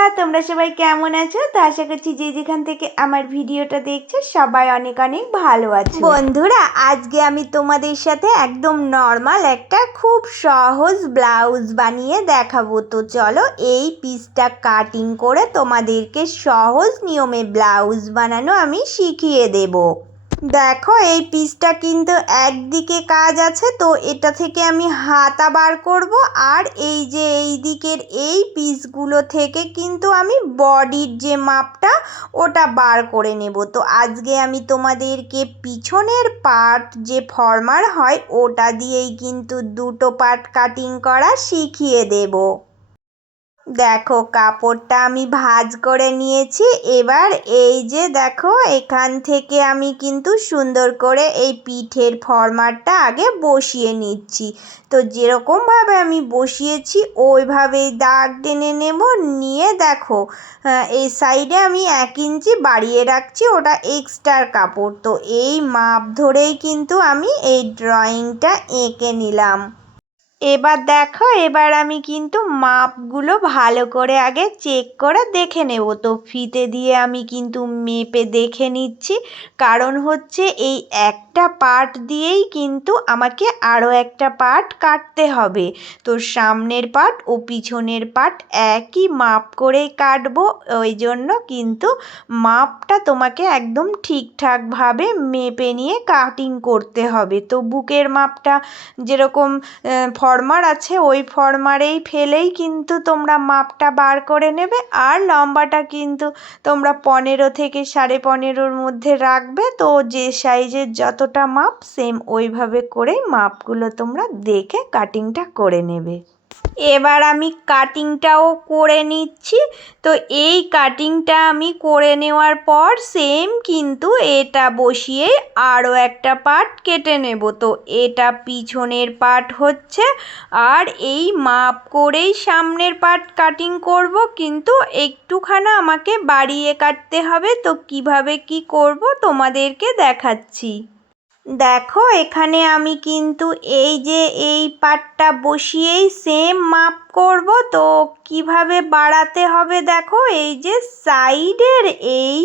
বন্ধুরা, তোমরা সবাই কেমন আছো? তো আশা করছি যে যেখান থেকে আমার ভিডিওটা দেখছ, সবাই অনেক অনেক ভালো আছো। বন্ধুরা, আজকে আমি তোমাদের সাথে একদম নর্মাল একটা খুব সহজ ব্লাউজ বানিয়ে দেখাবো। তো চলো, এই পিসটা কাটিং করে তোমাদেরকে সহজ নিয়মে ব্লাউজ বানানো আমি শিখিয়ে দেবো। দেখো, এই পিসটা কিন্তু একদিকে কাজ আছে, তো এটা থেকে আমি হাতা বার করব। আর এই যে এই দিকের এই পিসগুলো থেকে কিন্তু আমি বডির যে মাপটা, ওটা বার করে নেব। তো আজকে আমি তোমাদেরকে পিছনের পার্ট যে ফর্মার হয়, ওটা দিয়েই কিন্তু দুটো পার্ট কাটিং করা শিখিয়ে দেবো। দেখো কাপড়টা আমি ভাঁজ করে নিয়েছি। এবার এই যে দেখো, এখান থেকে আমি কিন্তু সুন্দর করে এই পিঠের ফরমারটা আগে বসিয়ে নিচ্ছি। তো যেরকমভাবে আমি বসিয়েছি, ওইভাবেই দাগ টেনে নেব। নিয়ে দেখো এই সাইডে আমি এক ইঞ্চি বাড়িয়ে রাখছি ওটা এক্সট্রার কাপড়। তো এই মাপ ধরেই কিন্তু আমি এই ড্রয়িংটা এঁকে নিলাম। এবার দেখো, এবার আমি কিন্তু মাপগুলো ভালো করে আগে চেক করে দেখে নেব। তো ফিতে দিয়ে আমি কিন্তু মেপে দেখে নিচ্ছি। কারণ হচ্ছে এই একটা পার্ট দিয়েই কিন্তু আমাকে আরও একটা পার্ট কাটতে হবে। তো সামনের পার্ট ও পিছনের পার্ট একই মাপ করেই কাটবো। ওই জন্য কিন্তু মাপটা তোমাকে একদম ঠিকঠাকভাবে মেপে নিয়ে কাটিং করতে হবে। তো বুকের মাপটা যেরকম ফরমার আছে, ওই ফরমারেই ফেলেই কিন্তু তোমরা মাপটা বার করে নেবে আর লম্বাটা কিন্তু তোমরা পনেরো থেকে সাড়ে পনেরোর মধ্যে রাখবে। তো যে সাইজের যতটা মাপ সেম ওইভাবে করেই মাপগুলো তোমরা দেখে কাটিংটা করে নেবে। এবার আমি কাটিংটাও করে নিচ্ছি। তো এই কাটিংটা আমি করে নেওয়ার পর সেম কিন্তু এটা বসিয়ে আরও একটা পার্ট কেটে নেব। তো এটা পিছনের পার্ট হচ্ছে আর এই মাপ করেই সামনের পার্ট কাটিং করব। কিন্তু একটুখানা আমাকে বাড়িয়ে কাটতে হবে। তো কীভাবে কি করব তোমাদেরকে দেখাচ্ছি। দেখো, এখানে আমি কিন্তু এই যে এই পাটটা বসিয়েই সেম মাপ করব। তো কীভাবে বাড়াতে হবে দেখো, এই যে সাইডের এই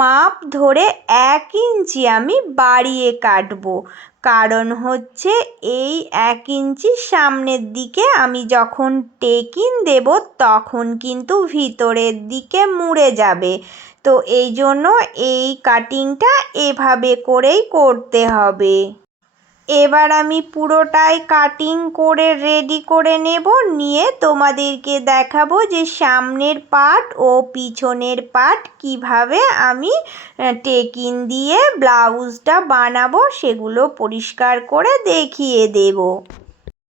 মাপ ধরে এক ইঞ্চি আমি বাড়িয়ে কাটবো। কারণ হচ্ছে এই এক ইঞ্চি সামনের দিকে আমি যখন টেকিন দেব তখন কিন্তু ভিতরের দিকে মুড়ে যাবে। তো এই জন্য এই কাটিংটা এভাবে করেই করতে হবে। এবার আমি পুরোটাই কাটিং করে রেডি করে নেব, নিয়ে তোমাদেরকে দেখাবো যে সামনের পার্ট ও পিছনের পার্ট কীভাবে আমি টেকিন দিয়ে ব্লাউজটা বানাবো, সেগুলো পরিষ্কার করে দেখিয়ে দেবো।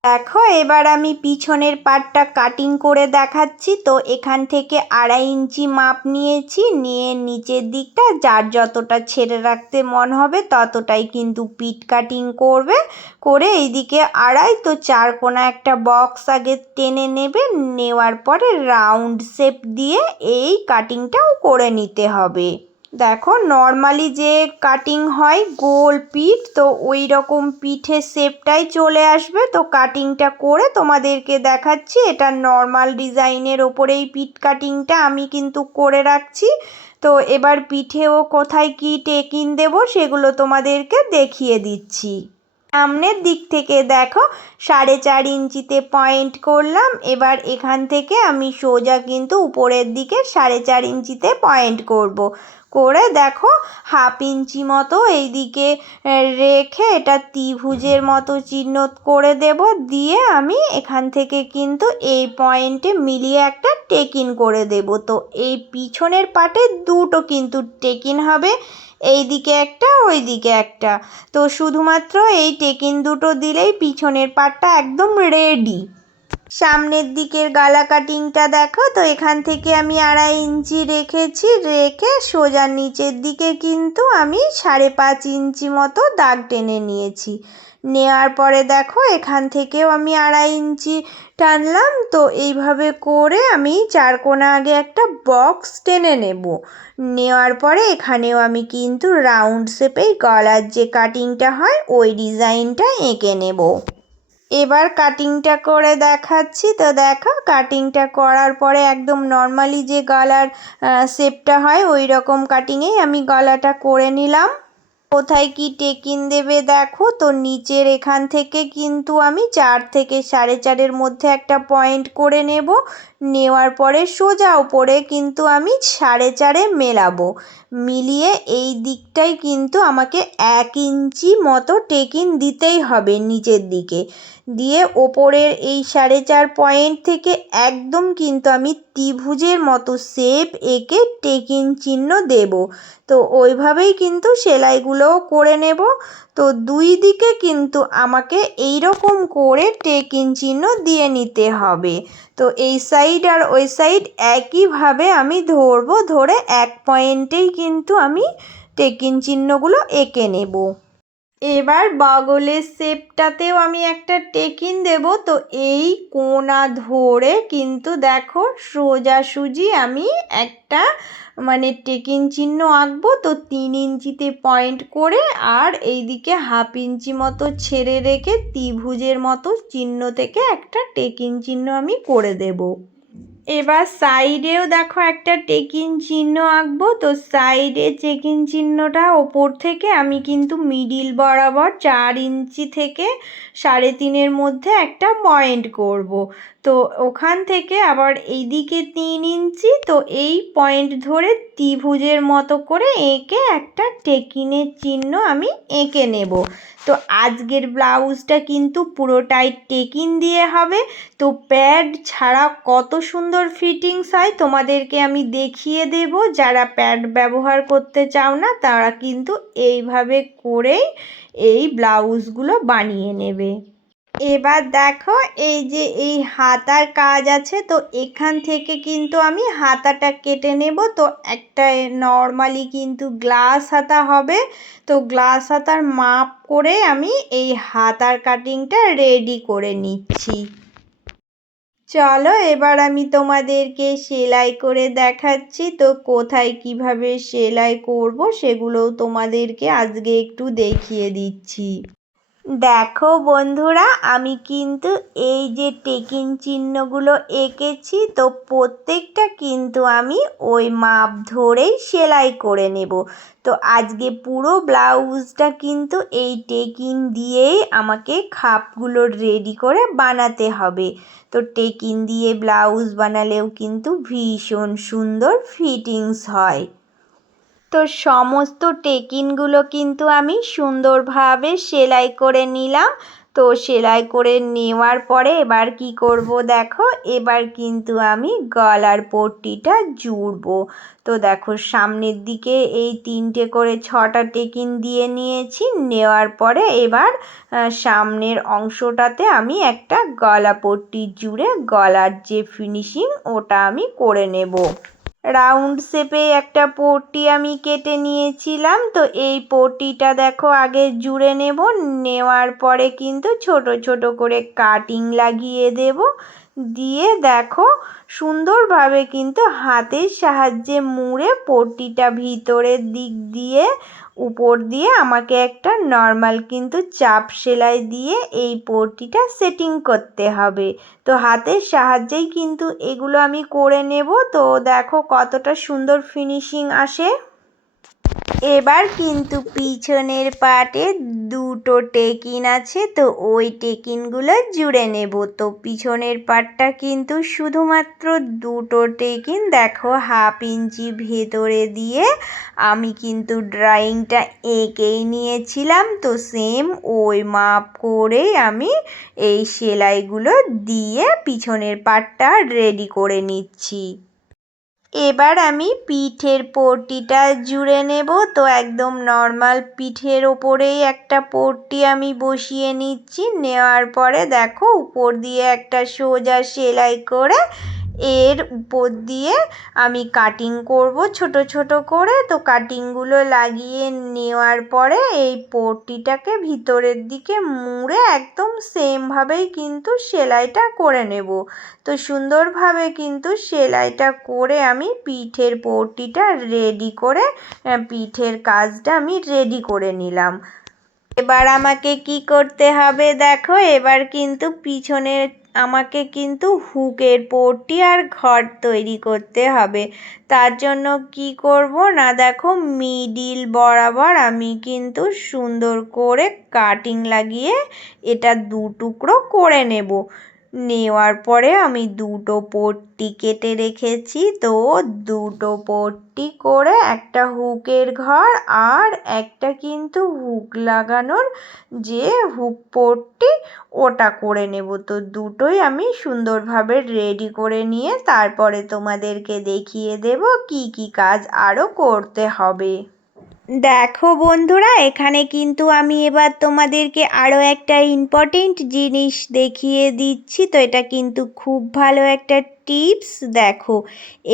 দেখো, এবার আমি পিছনের পাটটা কাটিং করে দেখাচ্ছি। তো এখান থেকে আড়াই ইঞ্চি মাপ নিয়েছি, নিয়ে নিচের দিকটা যার যতটা ছেড়ে রাখতে মন হবে ততটাই কিন্তু পিট কাটিং করবে। করে এইদিকে আড়াই, তো চার কোনা একটা বক্স আগে টেনে নেবে, নেওয়ার পরে রাউন্ড শেপ দিয়ে এই কাটিংটাও করে নিতে হবে। দেখো নর্মালি যে কাটিং হয় গোল পিঠ, তো ওই রকম পিঠে শেপটাই চলে আসবে। তো কাটিংটা করে তোমাদেরকে দেখাচ্ছি, এটা নর্মাল ডিজাইনের ওপরেই পিঠ কাটিংটা আমি কিন্তু করে রাখছি। তো এবার পিঠেও কোথায় কি টেকিন দেবো সেগুলো তোমাদেরকে দেখিয়ে দিচ্ছি। সামনের দিক থেকে দেখো, সাড়ে চার ইঞ্চিতে পয়েন্ট করলাম। এবার এখান থেকে আমি সোজা কিন্তু উপরের দিকে সাড়ে চার ইঞ্চিতে পয়েন্ট করব। করে দেখো, হাফ ইঞ্চি মতো এই দিকে রেখে এটা ত্রিভুজের মতো চিহ্ন করে দেব। দিয়ে আমি এখান থেকে কিন্তু এই পয়েন্টে মিলিয়ে একটা টেকিন করে দেব। তো এই পিছনের পাটে দুটো কিন্তু টেকিন হবে। এই দিকে একটা ওই দিকে একটা। তো শুধুমাত্র এই টেকিন দুটো দিলেই পিছনের পাটটা একদম রেডি সামনের দিকের গালা কাটিংটা দেখো, তো এখান থেকে আমি আড়াই ইঞ্চি রেখেছি, রেখে সোজা নিচের দিকে কিন্তু আমি সাড়ে পাঁচ ইঞ্চি মতো দাগ টেনে নিয়েছি। নেওয়ার পরে দেখো, এখান থেকেও আমি আড়াই ইঞ্চি টানলাম। তো এইভাবে করে আমি চার কোনা আগে একটা বক্স টেনে নেব। নেওয়ার পরে এখানেও আমি কিন্তু রাউন্ড শেপেই গলার যে কাটিংটা হয়, ওই ডিজাইনটা এঁকে নেব। এবার কাটিংটা করে দেখাচ্ছি। তো দেখো, কাটিংটা করার পরে একদম নর্মালি যে গলার শেপটা হয়, ওই রকম কাটিংয়েই আমি গলাটা করে নিলাম। কোথায় কি টেকিন দেবে দেখো? তো নিচের এখান থেকে কিন্তু আমি চার থেকে সাড়ে চারের মধ্যে একটা পয়েন্ট করে নেব। নেওয়ার পরে সোজা ওপরে কিন্তু আমি সাড়ে চারে মেলাবো। মিলিয়ে এই দিকটাই কিন্তু আমাকে এক ইঞ্চি মতো টেকিন দিতেই হবে নিচের দিকে। দিয়ে ওপরের এই সাড়ে চার পয়েন্ট থেকে একদম কিন্তু আমি ত্রিভুজের মতো শেপ এঁকে টেকিন চিহ্ন দেব। তো ওইভাবেই কিন্তু সেলাইগুলোও করে নেব। তো দুই দিকে কিন্তু আমাকে এই রকম করে টেকিন চিহ্ন দিয়ে নিতে হবে। তো এই সাইড আর ওই সাইড একইভাবে আমি ধরবো, ধরে এক পয়েন্টেই কিন্তু আমি টেকিন চিহ্নগুলো এঁকে নেব। এবার বগলের শেপটাতেও আমি একটা টেকিন দেব, তো এই কোনা ধরে কিন্তু দেখো সোজাসুজি আমি একটা মানে টেকিন চিহ্ন আঁকবো, তো তিন ইঞ্চিতে পয়েন্ট করে আর এইদিকে হাফ ইঞ্চি মতো ছেড়ে রেখে ত্রিভুজের মতো চিহ্ন থেকে একটা টেকিন চিহ্ন আমি করে দেবো। এবার সাইডেও দেখো একটা টেকিং চিহ্ন আঁকবো তো সাইডে টেকিং চিহ্নটা ওপর থেকে আমি কিন্তু মিডিল বরাবর চার ইঞ্চি থেকে সাড়ে তিনের মধ্যে একটা পয়েন্ট করব। তো ওখান থেকে আবার এইদিকে তিন ইঞ্চি, তো এই পয়েন্ট ধরে ত্রিভুজের মতো করে এঁকে একটা টেকিনের চিহ্ন আমি এঁকে নেব। তো আজকের ব্লাউজটা কিন্তু পুরোটাই টেকিন দিয়ে হবে। তো প্যাড ছাড়া কত সুন্দর ফিটিংস হয় তোমাদেরকে আমি দেখিয়ে দেব। যারা প্যাড ব্যবহার করতে চাও না, তারা কিন্তু এইভাবে করেই এই ব্লাউজগুলো বানিয়ে নেবে। এবার দেখো এই যে এই হাতার কাজ আছে, তো এখান থেকে কিন্তু আমি হাতাটা কেটে নেব। তো একটা নর্মালি কিন্তু গ্লাস হাতা হবে। তো গ্লাস হাতার মাপ করে আমি এই হাতার কাটিংটা রেডি করে নিচ্ছি। চলো এবার আমি তোমাদেরকে সেলাই করে দেখাচ্ছি। তো কোথায় কীভাবে সেলাই করব সেগুলোও তোমাদেরকে আজকে একটু দেখিয়ে দিচ্ছি। দেখো বন্ধুরা, আমি কিন্তু এই যে টেকিন চিহ্নগুলো এঁকেছি, তো প্রত্যেকটা কিন্তু আমি ওই মাপ ধরেই সেলাই করে নেব। তো আজকে পুরো ব্লাউজটা কিন্তু এই টেকিন দিয়েই আমাকে খাপগুলো রেডি করে বানাতে হবে। তো টেকিন দিয়ে ব্লাউজ বানালেও কিন্তু ভীষণ সুন্দর ফিটিংস হয়। তো সমস্ত টেকিনগুলো কিন্তু আমি সুন্দরভাবে সেলাই করে নিলাম। তো সেলাই করে নেওয়ার পরে এবার কি করব দেখো? এবার কিন্তু আমি গলার পট্টিটা জুড়ব। তো দেখো, সামনের দিকে এই তিনটে করে ছটা টেকিন দিয়ে নিয়েছি। নেওয়ার পরে এবার সামনের অংশটাতে আমি একটা গলা পট্টি জুড়ে গলার যে ফিনিশিং, ওটা আমি করে নেব। রাউন্ড শেপে একটা পট্টি আমি কেটে নিয়েছিলাম, তো এই পট্টিটা দেখো আগে জুড়ে নেব, নেওয়ার পরে কিন্তু ছোট ছোট করে কাটিং লাগিয়ে দেব। দিয়ে দেখো, সুন্দরভাবে কিন্তু হাতের সাহায্যে মুড়ে পট্টিটা ভিতরের দিক দিয়ে, উপর দিয়ে আমাকে একটা নর্মাল কিন্তু চাপ সেলাই দিয়ে এই পট্টিটা সেটিং করতে হবে। তো হাতের সাহায্যেই কিন্তু এগুলো আমি করে নেব। তো দেখো কতটা সুন্দর ফিনিশিং আসে। এবার কিন্তু পিছনের পাটে দুটো টেকিন আছে, তো ওই টেকিনগুলো জুড়ে নেব। তো পিছনের পাটটা কিন্তু শুধুমাত্র দুটো টেকিন, দেখো হাফ ইঞ্চি ভেতরে দিয়ে আমি কিন্তু ড্রয়িংটা এঁকেই নিয়েছিলাম। তো সেম ওই মাপ করেই আমি এই সেলাইগুলো দিয়ে পিছনের পাটটা রেডি করে নিচ্ছি। এবার আমি পিঠের পট্টিটা জুড়ে নেব। তো একদম নর্মাল পিঠের ওপরেই একটা পট্টি আমি বসিয়ে নিচ্ছি। নেওয়ার পরে দেখো, উপর দিয়ে একটা সোজা সেলাই করে এর উপর দিয়ে আমি কাটিং করব ছোট ছোট করে। তো কাটিংগুলো লাগিয়ে নেওয়ার পরে এই পট্টিটাকে ভিতরের দিকে মুড়ে একদম সেমভাবেই কিন্তু সেলাইটা করে নেব। তো সুন্দরভাবে কিন্তু সেলাইটা করে আমি পিঠের পট্টিটা রেডি করে পিঠের কাজটা আমি রেডি করে নিলাম। এবার আমাকে কি করতে হবে দেখো, এবার কিন্তু পিছনে আমাকে কিন্তু হুকের পট্টি আর ঘর তৈরি করতে হবে। তার জন্য কি করব না? দেখো, মিডিল বরাবর আমি কিন্তু সুন্দর করে কাটিং লাগিয়ে এটা দু টুকরো করে নেব। নেওয়ার পরে আমি দুটো পট্টি কেটে রেখেছি। তো দুটো পট্টি করে একটা হুকের ঘর আর একটা কিন্তু হুক লাগানোর যে হুক পট্টি, ওটা করে নেব। তো দুটোই আমি সুন্দরভাবে রেডি করে নিয়ে তারপরে তোমাদেরকে দেখিয়ে দেব কি কি কাজ আরও করতে হবে। দেখো বন্ধুরা, এখানে কিন্তু আমি এবার তোমাদেরকে আরও একটা ইম্পর্টেন্ট জিনিস দেখিয়ে দিচ্ছি। তো এটা কিন্তু খুব ভালো একটা টিপস দেখো।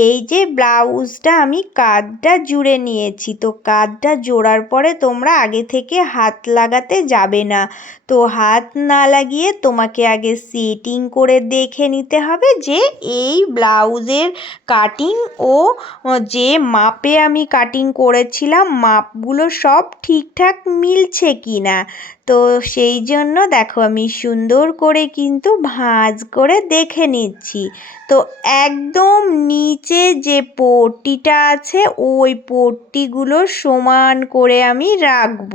এই যে ব্লাউজটা আমি কাঁধটা জুড়ে নিয়েছি, তো কাঁধটা জোড়ার পরে তোমরা আগে থেকে হাত লাগাতে যাবে না। তো হাত না লাগিয়ে তোমাকে আগে সেটিং করে দেখে নিতে হবে যে এই ব্লাউজের কাটিং ও যে মাপে আমি কাটিং করেছিলাম, মাপগুলো সব ঠিকঠাক মিলছে কি না তো সেই জন্য দেখো আমি সুন্দর করে কিন্তু ভাঁজ করে দেখে নিচ্ছি। তো একদম নিচে যে পট্টিটা আছে, ওই পট্টিগুলো সমান করে আমি রাখব।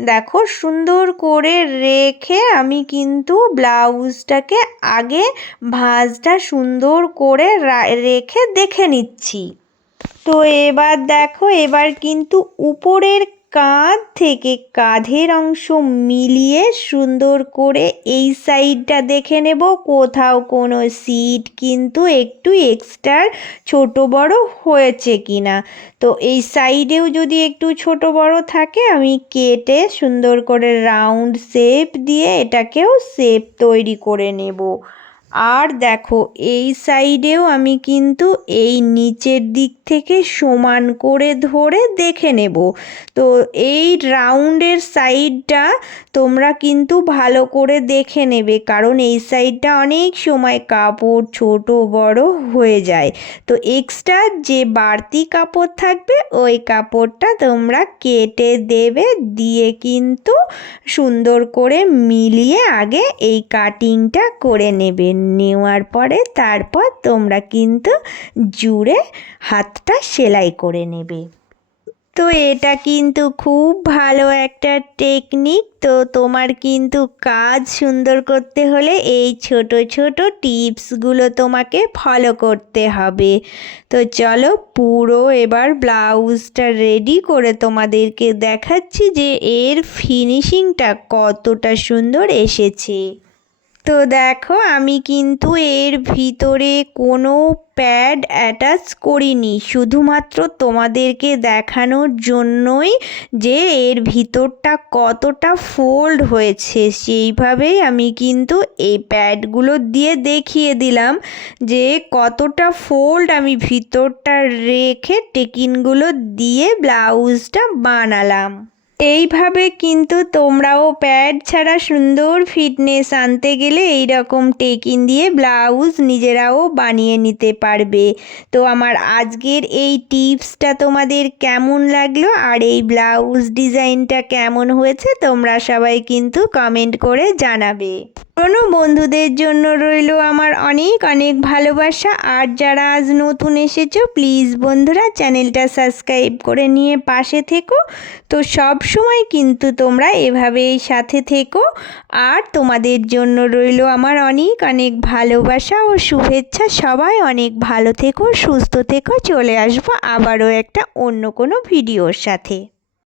দেখো সুন্দর করে রেখে আমি কিন্তু ব্লাউজটাকে আগে ভাঁজটা সুন্দর করে রেখে দেখে নিচ্ছি। তো এবার দেখো, এবার কিন্তু উপরের কাঁধ থেকে কাঁধের অংশ মিলিয়ে সুন্দর করে এই সাইডটা দেখে নেব। কোথাও কোনো সিট কিন্তু একটু এক্সট্রা ছোট বড় হয়েছে কি না তো এই সাইডেও যদি একটু ছোট বড় থাকে, আমি কেটে সুন্দর করে রাউন্ড শেপ দিয়ে এটাকেও শেপ তৈরি করে নেব। আর দেখো, এই সাইডেও আমি কিন্তু এই নিচের দিক থেকে সমান করে ধরে দেখে নেব। তো এই রাউন্ডের সাইডটা তোমরা কিন্তু ভালো করে দেখে নেবে, কারণ এই সাইডটা অনেক সময় কাপড় ছোট, বড় হয়ে যায়। তো এক্সট্রা যে বাড়তি কাপড় থাকবে, ওই কাপড়টা তোমরা কেটে দেবে, দিয়ে কিন্তু সুন্দর করে মিলিয়ে আগে এই কাটিংটা করে নেবে। নেওয়ার পরে তারপর তোমরা কিন্তু জুড়ে হাতটা সেলাই করে নেবে। তো এটা কিন্তু খুব ভালো একটা টেকনিক তো তোমার কিন্তু কাজ সুন্দর করতে হলে এই ছোট ছোট টিপসগুলো তোমাকে ফলো করতে হবে। তো চলো পুরো এবার ব্লাউজটা রেডি করে তোমাদেরকে দেখাচ্ছি যে এর ফিনিশিংটা কতটা সুন্দর এসেছে। তো দেখো, আমি কিন্তু এর ভিতরে কোনো প্যাড অ্যাটাচ করিনি। শুধুমাত্র তোমাদেরকে দেখানোর জন্যই যে এর ভিতরটা কতটা ফোল্ড হয়েছে, সেইভাবেই আমি কিন্তু এই প্যাডগুলো দিয়ে দেখিয়ে দিলাম যে কতটা ফোল্ড আমি ভিতরটা রেখে টেকিনগুলো দিয়ে ব্লাউজটা বানালাম। এইভাবে কিন্তু তোমরাও প্যাড ছাড়া সুন্দর ফিটনেস আনতে গেলে এই রকম টেকিন দিয়ে ব্লাউজ নিজেরাও বানিয়ে নিতে পারবে। তো আমার আজকের এই টিপসটা তোমাদের কেমন লাগল আর এই ব্লাউজ ডিজাইনটা কেমন হয়েছে তোমরা সবাই কিন্তু কমেন্ট করে জানাবে। পুরনো বন্ধুদের জন্য রইল আমার অনেক অনেক ভালোবাসা। আর যারা আজ নতুন এসেছ প্লিজ বন্ধুরা চ্যানেলটা সাবস্ক্রাইব করে নিয়ে পাশে থেকো। তো সব সময় কিন্তু তোমরা এভাবেই সাথে থেকো। আর তোমাদের জন্য রইল আমার অনেক অনেক ভালোবাসা ও শুভেচ্ছা। সবাই অনেক ভালো থেকো, সুস্থ থেকো। চলে আসব আবারও একটা অন্য কোনো ভিডিওর সাথে।